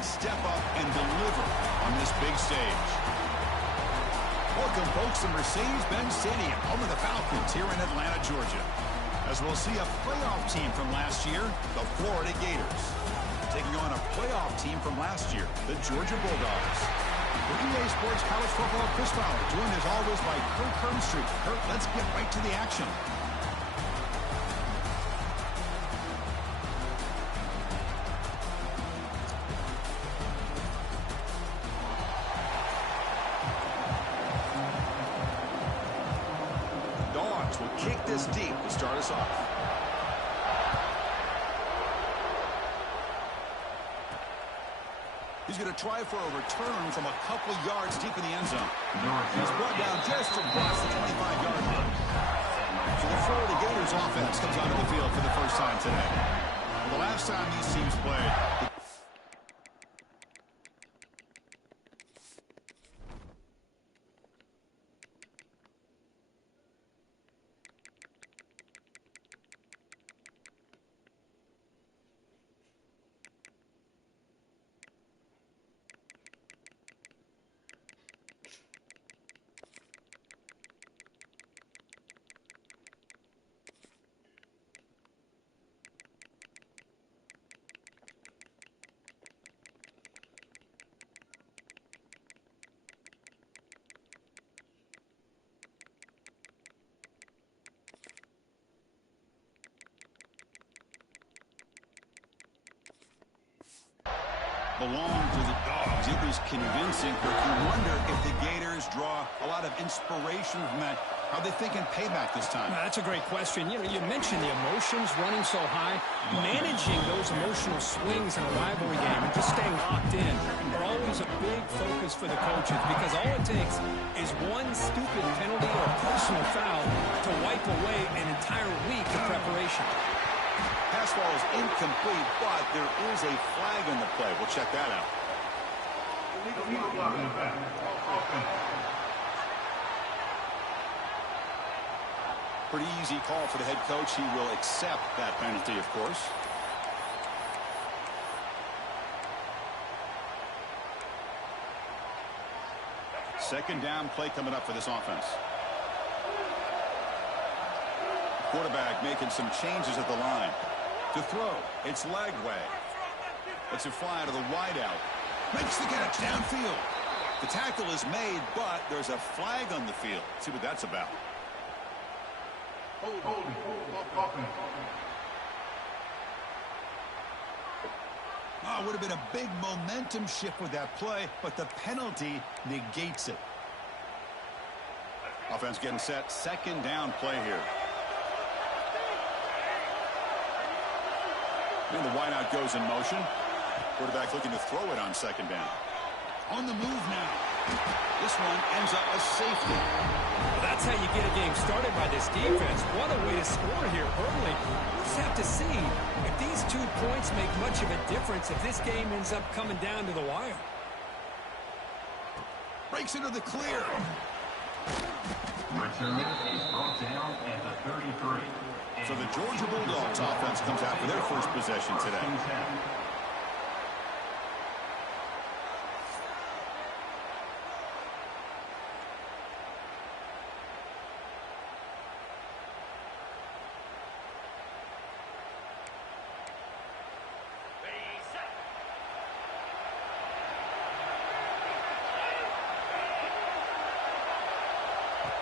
can step up and deliver on this big stage. Welcome, folks, to Mercedes-Benz Stadium, home of the Falcons here in Atlanta, Georgia. As we'll see a playoff team from last year, the Florida Gators, taking on a playoff team from last year, the Georgia Bulldogs. For EA Sports College Football, Chris Fowler, joined as always by Kirk Herbstreit. Kirk, let's get right to the action. Dogs will kick this deep to start us off. He's going to try for a return from a couple yards deep in the end zone. He's brought down just across the 25-yard line. So the Florida Gators offense comes onto the field for the first time today. Well, the last time these teams played, belong to the Dogs. It was convincing, but you wonder if the Gators draw a lot of inspiration from that. How are they thinking payback this time? That's a great question. You know, you mentioned the emotions running so high. Managing those emotional swings in a rivalry game and just staying locked in are always a big focus for the coaches, because all it takes is one stupid penalty or personal foul to wipe away an entire week of preparation. Pass ball is incomplete, but there is a flag in the play. We'll check that out. Pretty easy call for the head coach. He will accept that penalty, of course. Second down play coming up for this offense. Quarterback making some changes at the line. To throw, it's Lagway. It's a fly to the wideout. Makes the catch downfield. The tackle is made, but there's a flag on the field. Let's see what that's about. Oh, would have been a big momentum shift with that play, but the penalty negates it. Offense getting set. Second down play here. And the wideout goes in motion. Quarterback looking to throw it on second down. On the move now. This one ends up a safety. Well, that's how you get a game started by this defense. What a way to score here early. We'll just have to see if these 2 points make much of a difference if this game ends up coming down to the wire. Breaks into the clear. Return is brought down at the 33. So the Georgia Bulldogs offense comes out for their first possession today.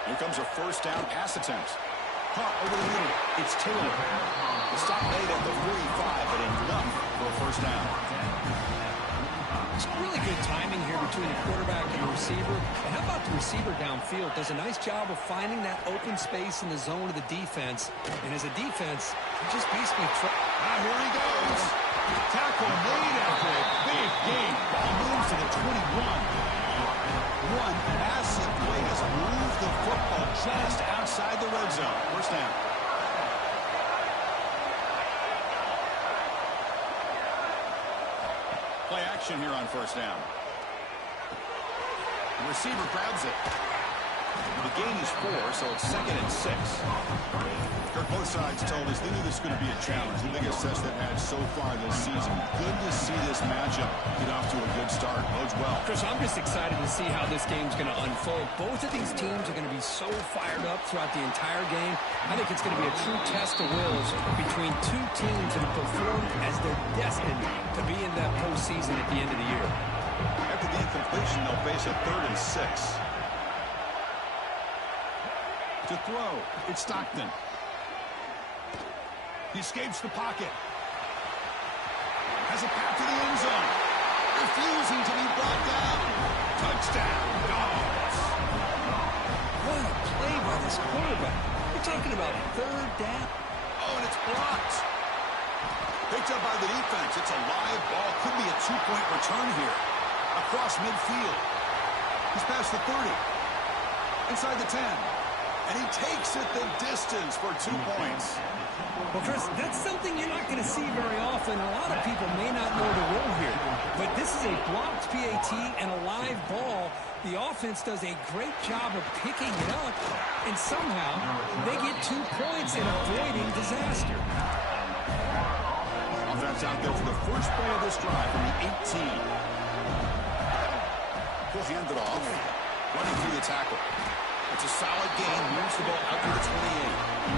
Here comes a first down pass attempt. Caught over the middle. It's Taylor. The stop made at the 45, but enough for a first down. Some really good timing here between the quarterback and the receiver. And how about the receiver downfield? Does a nice job of finding that open space in the zone of the defense. And as a defense, he just basically... Here he goes. Tackle made after a big game. Ball moves to the 21. One massive play has moved the football just outside the red zone. First down. Play action here on first down. The receiver grabs it. The gain is 4, so it's 2nd and 6. Kirk, both sides told us they knew this was going to be a challenge. The biggest test they've had so far this season. Good to see this matchup get off to a good start. Bodes well. Chris, I'm just excited to see how this game's going to unfold. Both of these teams are going to be so fired up throughout the entire game. I think it's going to be a true test of wills between two teams that have performed as they're destined to be in that postseason at the end of the year. After the incompletion, they'll face a 3rd and 6. To throw, it's Stockton. He escapes the pocket. Has a path to the end zone. Refusing to be brought down. Touchdown, Dogs. What a play by this quarterback. You're talking about 3rd down. Oh, and it's blocked. Picked up by the defense. It's a live ball. Could be a 2-point return here. Across midfield. He's past the 30. Inside the 10. And he takes it the distance for 2 points. Well, Chris, that's something you're not going to see very often. A lot of people may not know the rule here. But this is a blocked PAT and a live ball. The offense does a great job of picking it up. And somehow, they get 2 points in avoiding disaster. Offense out there for the first play of this drive from the 18. He'll hand it off. Running through the tackle. It's a solid gain. Moves the ball out to the 28.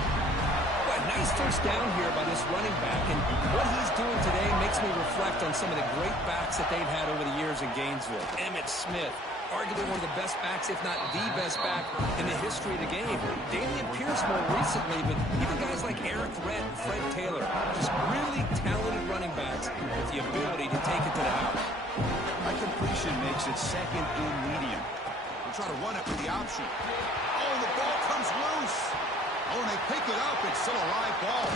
Well, a nice first down here by this running back. And what he's doing today makes me reflect on some of the great backs that they've had over the years in Gainesville. Emmitt Smith, arguably one of the best backs, if not the best back in the history of the game. Dameon Pierce more recently, but even guys like Eric Redd and Fred Taylor, just really talented running backs with the ability to take it to the house. That completion makes it 2nd and medium. We'll try to run it with the option. Oh, the ball comes loose. Oh, and they pick it up. It's still a live ball.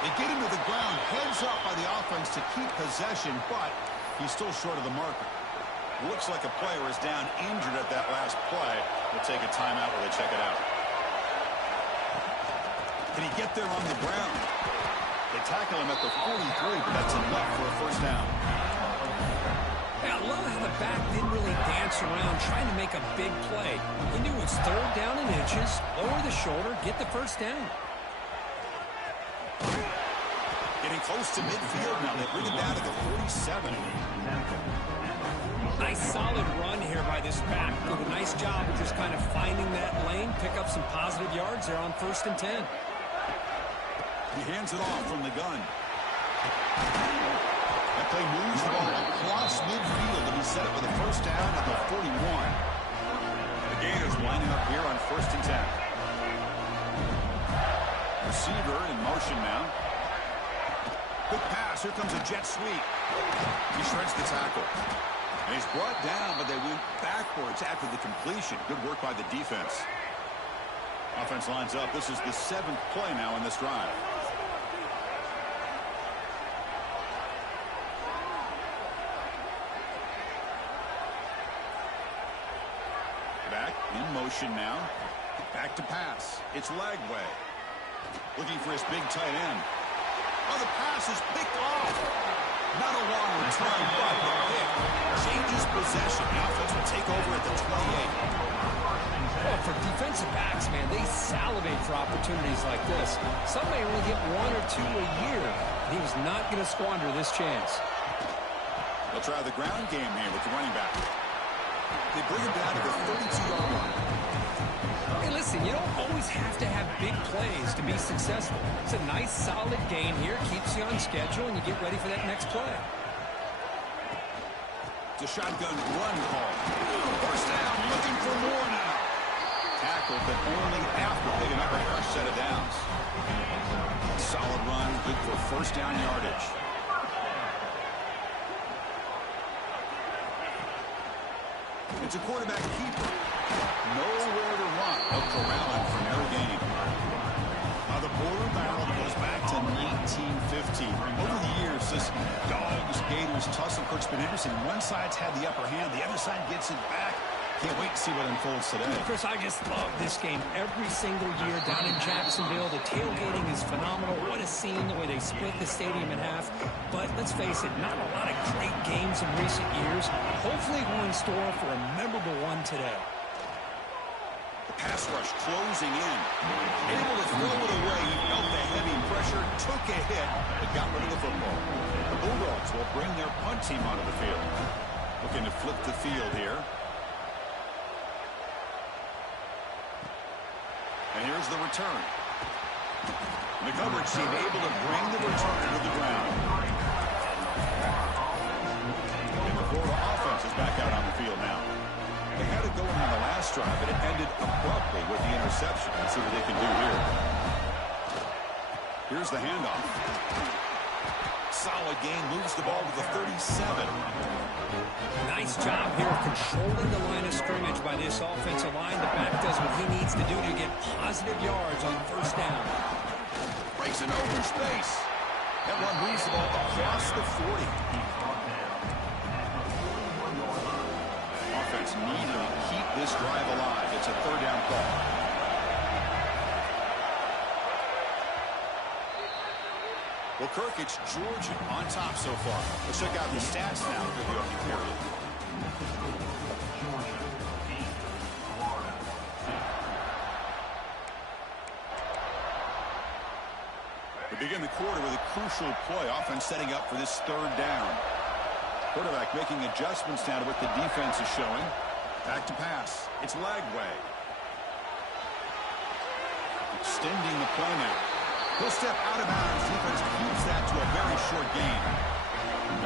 They get him to the ground, heads up by the offense to keep possession, but he's still short of the marker. Looks like a player is down injured at that last play. We'll take a timeout while they check it out. Can he get there on the ground? They tackle him at the 43, but that's enough for a first down. I love how the back didn't really dance around trying to make a big play. He knew it's 3rd down and inches, lower the shoulder, get the first down. Getting close to midfield now. They bring it down to the 47. Nice solid run here by this back. Did a nice job of just kind of finding that lane, pick up some positive yards there on 1st and 10. He hands it off from the gun. That play moves the ball across midfield to be set up with a first down at the 41. The Gators lining up here on 1st and 10. Receiver in motion now. Good pass. Here comes a jet sweep. He shreds the tackle. And he's brought down, but they went backwards after the completion. Good work by the defense. Offense lines up. This is the 7th play now in this drive. Back in motion now. Back to pass. It's Lagway. Looking for his big tight end. Oh, the pass is picked off. Not a long return, but the pick changes possession. The offense will take over at the 28. Well, for defensive backs, man, they salivate for opportunities like this. Some may only get 1 or 2 a year. He was not going to squander this chance. They'll try the ground game here with the running back. They bring him down to the 32-yard line. Hey, listen, you don't always have to have big plays to be successful. It's a nice, solid gain here. Keeps you on schedule, and you get ready for that next play. It's a shotgun run call. First down, looking for more now. Tackled, but only after picking up a fresh set of downs. Solid run, good for first down yardage. It's a quarterback keeper. Nowhere to run. They'll corral him for no gain. Now the border battle goes back to 1915. Over the years, this Dogs-Gators tussle, Kirk's been interesting. One side's had the upper hand. The other side gets it back. Can't wait to see what unfolds today. Chris, I just love this game every single year down in Jacksonville. The tailgating is phenomenal. What a scene, the way they split the stadium in half. But let's face it, not a lot of great games in recent years. Hopefully we're in store for a memorable one today. Pass rush closing in. Able to throw it away. He felt the heavy pressure, took a hit, but got rid of the football. The Bulldogs will bring their punt team onto the field. Looking to flip the field here. And here's the return. The coverage team able to bring the returner to the ground. And the Florida offense is back out on the field now. They had it going on the last drive, but it ended abruptly with the interception. Let's see what they can do here. Here's the handoff. Solid gain, moves the ball to the 37. Nice job here of controlling the line of scrimmage by this offensive line. The back does what he needs to do to get positive yards on first down. Breaks an open space. That one moves the ball across the 40. Offense needing to keep this drive alive. It's a third down call. Well, Kirk, it's Georgia on top so far. Let's check out the stats now for the opening period. We begin the quarter with a crucial play. Offense setting up for this third down. Quarterback making adjustments now to what the defense is showing. Back to pass. It's Lagway. Extending the play now. He'll step out of bounds. Defense keeps that to a very short gain.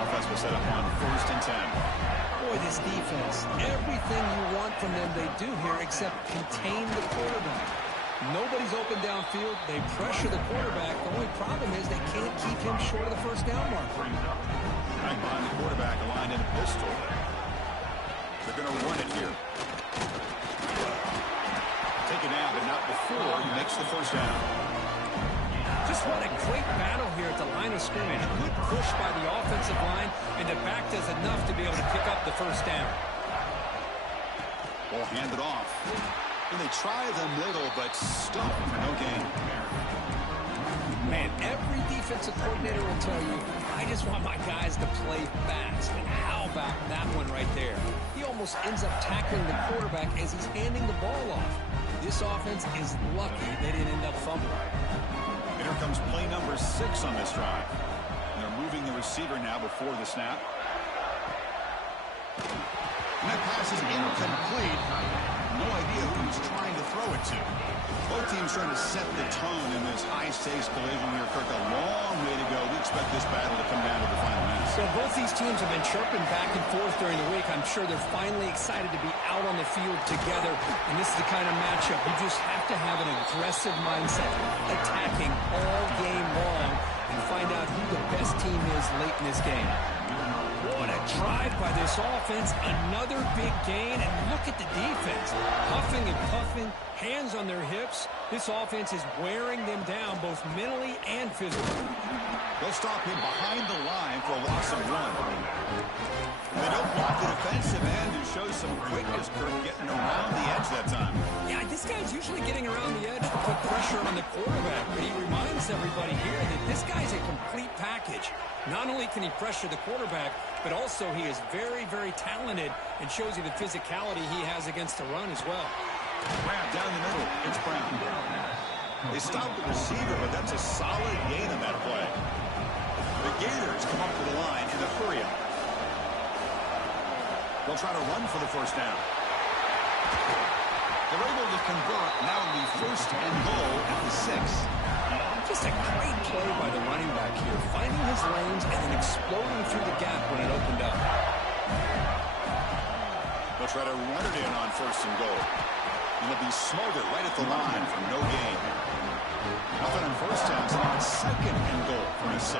Offense will set up on 1st and 10. Boy, this defense, everything you want from them they do here except contain the quarterback. Nobody's open downfield. They pressure the quarterback. The only problem is they can't keep him short of the first down marker. Right behind the quarterback, aligned in a pistol. They're going to run it here. Take it down, but not before he makes the first down. Just what a great battle here at the line of scrimmage. Good push by the offensive line, and the back does enough to be able to pick up the first down. Ball handed off. And they try the middle, but stuck for no gain. Man, every defensive coordinator will tell you, I just want my guys to play fast. And how about that one right there? He almost ends up tackling the quarterback as he's handing the ball off. This offense is lucky they didn't end up fumbling. And here comes play number 6 on this drive. And they're moving the receiver now before the snap. And that pass is incomplete. No idea who he's trying to throw it to. Both teams trying to set the tone in this high-stakes collision here. Kirk, a long way to go. We expect this battle to come down to the final minutes. So both these teams have been chirping back and forth during the week. I'm sure they're finally excited to be out on the field together. And this is the kind of matchup you just have to have an aggressive mindset, attacking all game long, and find out who the best team is late in this game. What a drive by this offense. Another big gain, and look at the defense. Huffing and puffing, hands on their hips. This offense is wearing them down both mentally and physically. They'll stop him behind the line for a loss of 1. They don't block the defensive end, who shows some quickness, Kirk, getting around the edge that time. Yeah, this guy's usually getting around the edge to put pressure on the quarterback, but he reminds everybody here that this guy's a complete package. Not only can he pressure the quarterback, but also he is very, very talented and shows you the physicality he has against the run as well. Grab down the middle. It's Brown. They stop the receiver, but that's a solid gain on that play. The Gators come up to the line in a hurry up. They'll try to run for the first down. They're able to convert. Now it'll be 1st and goal at the 6. Just a great play by the running back here, finding his lanes and then exploding through the gap when it opened up. They'll try to run it in on 1st and goal. And they'll be smothered right at the line for no gain. Nothing on 1st down, so now it's 2nd and goal for a 6.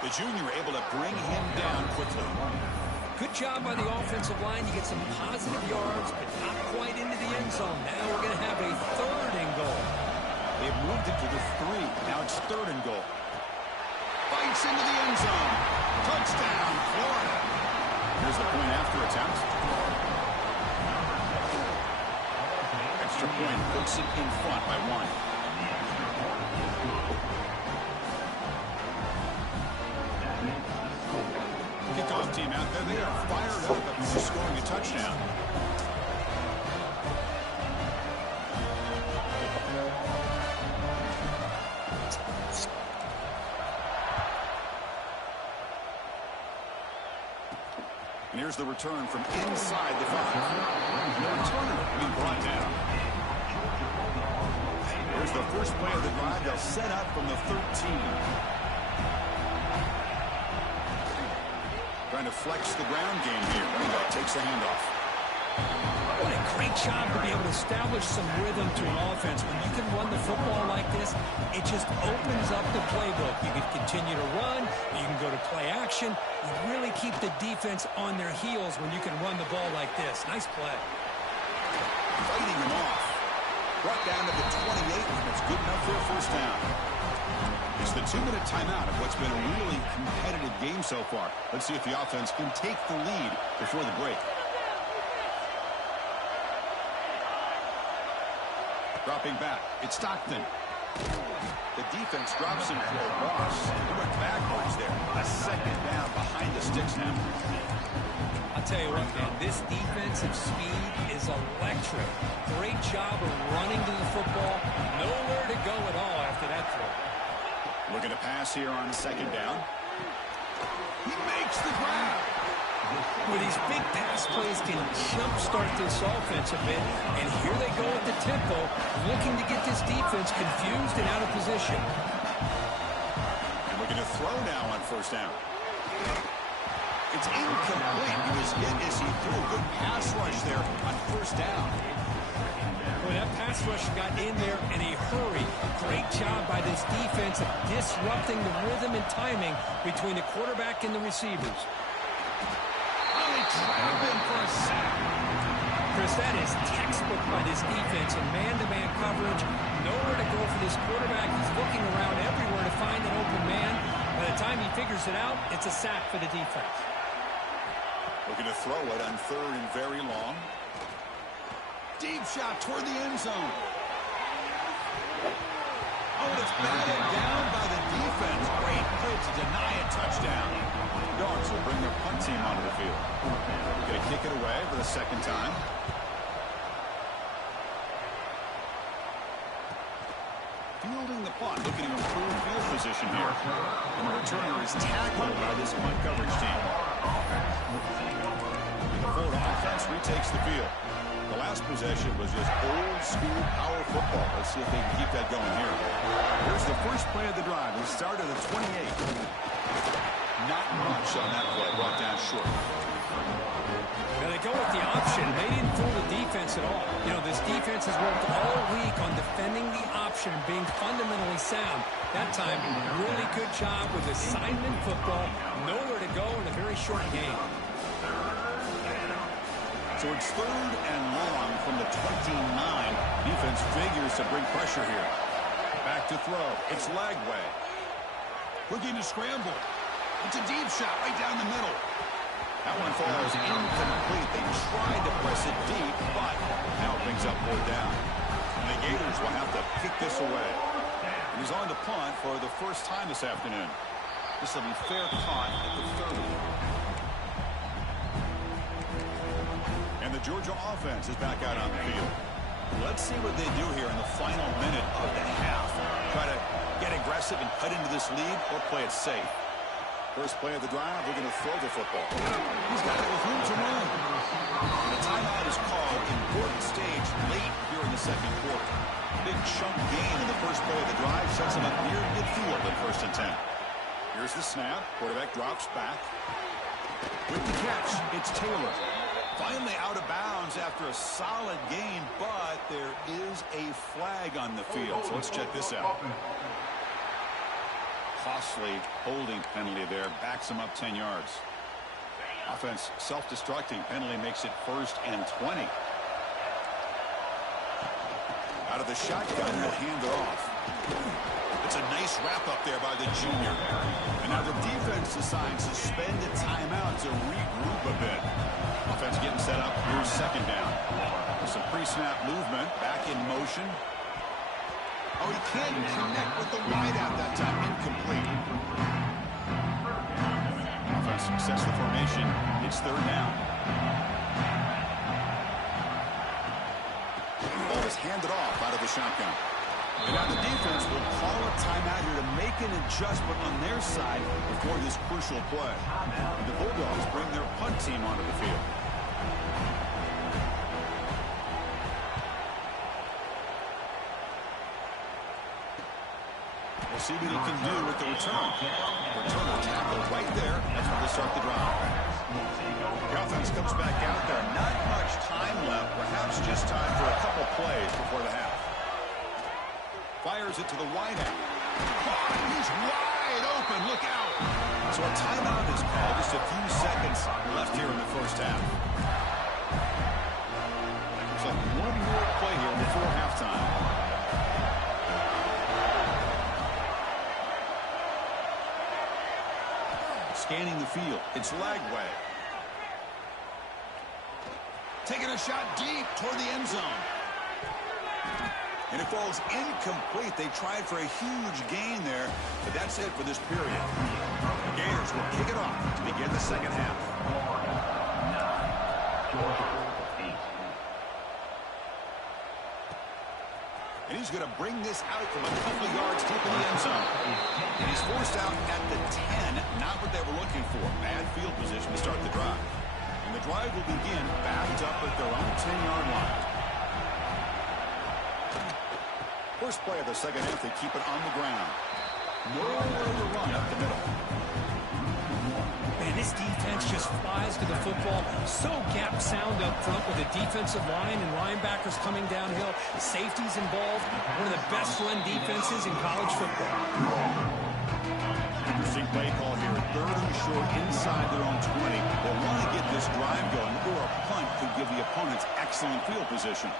The junior able to bring him down quickly. Good job by the offensive line. You get some positive yards, but not quite into the end zone. Now we're going to have a 3rd and goal. They've moved it to the 3. Now it's 3rd and goal. Bites into the end zone. Touchdown, Florida. Here's the point after attempt. Extra point puts it in front by 1. Kickoff team out there. They are fired up after scoring a touchdown. And here's the return from inside the 5. And the returner being brought down. Here's the first play of the drive. They'll set up from the 13. Trying to flex the ground game here. Running back takes the handoff. What a great job to be able to establish some rhythm to an offense. When you can run the football like this, it just opens up the playbook. You can continue to run. You can go to play action. You really keep the defense on their heels when you can run the ball like this. Nice play. Fighting him off. Brought down to the 28, and it's good enough for a first down. It's the 2-minute timeout of what's been a really competitive game so far. Let's see if the offense can take the lead before the break. Dropping back, it's Stockton. The defense drops him for a loss. He went backwards there. A second down behind the sticks now. I'll tell you what, man, this defensive speed is electric. Great job of running to the football. Nowhere to go at all after that throw. Looking to pass here on second down. He makes the grab. With these big pass plays can jumpstart this offense a bit. And here they go at the tempo, looking to get this defense confused and out of position. And looking to throw now on first down. It's incomplete. He was hit as he threw a good pass rush there on first down. Well, that pass rush got in there in a hurry. Great job by this defense of disrupting the rhythm and timing between the quarterback and the receivers. Trapping for a sack. Chris, that is textbook by this defense in man-to-man coverage. Nowhere to go for this quarterback. He's looking around everywhere to find an open man. By the time he figures it out, it's a sack for the defense. Looking to throw it on third and very long. Deep shot toward the end zone. Oh, it's batted down by the defense. Great play to deny a touchdown. Dogs will bring their punt team onto the field. Going to kick it away for the second time. Fielding the punt, looking to improve field position here. And the returner is tackled by this punt coverage team. The Florida offense retakes the field. The last possession was just old-school power football. Let's see if they can keep that going here. Here's the first play of the drive. We start at the 28. Not much on that play. Brought down short. Now they go with the option. They didn't fool the defense at all. You know, this defense has worked all week on defending the option and being fundamentally sound. That time, really good job with assignment football. Nowhere to go in a very short game. So it's third and long from the 29. Defense figures to bring pressure here. Back to throw. It's Lagway. Looking to scramble. It's a deep shot right down the middle. That one falls incomplete. They tried to press it deep, but now it brings up fourth down. And the Gators will have to kick this away. And he's on to punt for the first time this afternoon. This will be fair punt at the 30. And the Georgia offense is back out on the field. Let's see what they do here in the final minute of the half. Try to get aggressive and cut into this lead or play it safe. First play of the drive, we're going to throw the football. He's got it with room to run. And the timeout is called. Important stage late here in the second quarter. Big chunk gain in the first play of the drive sets him up near midfield at first and 10. Here's the snap. Quarterback drops back. With the catch, it's Taylor. Finally out of bounds after a solid gain, but there is a flag on the field. So let's check this out. Costly holding penalty there. Backs him up 10 yards. Offense self-destructing. Penalty makes it first and 20. Out of the shotgun, he'll hand it off. It's a nice wrap up there by the junior. And now the defense decides to spend a timeout to regroup a bit. Offense getting set up. Here's second down. Some pre-snap movement. Back in motion. Oh, he can't connect with the wideout that time. Incomplete. Offense success the formation. It's third down. The ball is handed off out of the shotgun. And now the defense will call a timeout here to make an adjustment on their side before this crucial play. And the Bulldogs bring their punt team onto the field. We'll see what he can do with the return. Returner tackle right there. That's where they'll start the drive. The offense comes back out there. Not much time left. Perhaps just time for a couple plays before the half. Fires it to the wideout. Oh, he's wide open. Look out. So a timeout is called. Just a few seconds left here in the first half. Looks like one more play here before halftime. Scanning the field. It's Lagway. Taking a shot deep toward the end zone. And it falls incomplete. They tried for a huge gain there, but that's it for this period. The Gators will kick it off to begin the second half. And he's going to bring this out from a couple of yards deep in the end zone. And he's forced out at the 10, not what they were looking for. Bad field position to start the drive. And the drive will begin backed up at their own 10-yard line. First play of the second half, they keep it on the ground. Nowhere to run up the middle. Man, this defense just flies to the football. So gap sound up front with the defensive line and linebackers coming downhill. Safeties involved. One of the best run defenses in college football. Interesting play call here. Third and short inside their own 20. They want to get this drive going, or a punt could give the opponents excellent field position.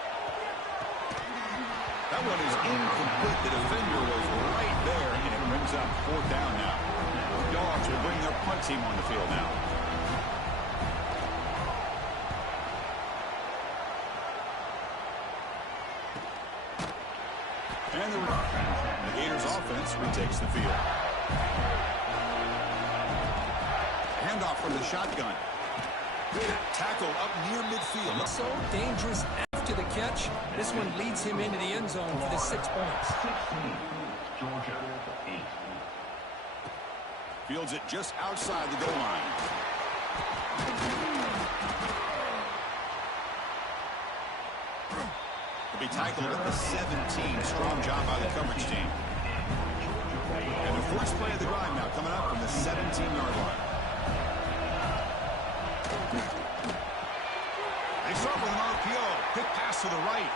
That one is incomplete. The defender was right there, and it brings up fourth down now. The Dogs will bring their punt team on the field now. And the Gators offense retakes the field. Handoff from the shotgun. Tackle up near midfield. So dangerous after the catch. This one leads him into the end zone for the 6 points. Georgia 8. Fields it just outside the goal line. He'll be tackled at the 17. Strong job by the coverage team. And the first play of the drive now coming up from the 17-yard line. They start with an RPO. Quick pass to the right.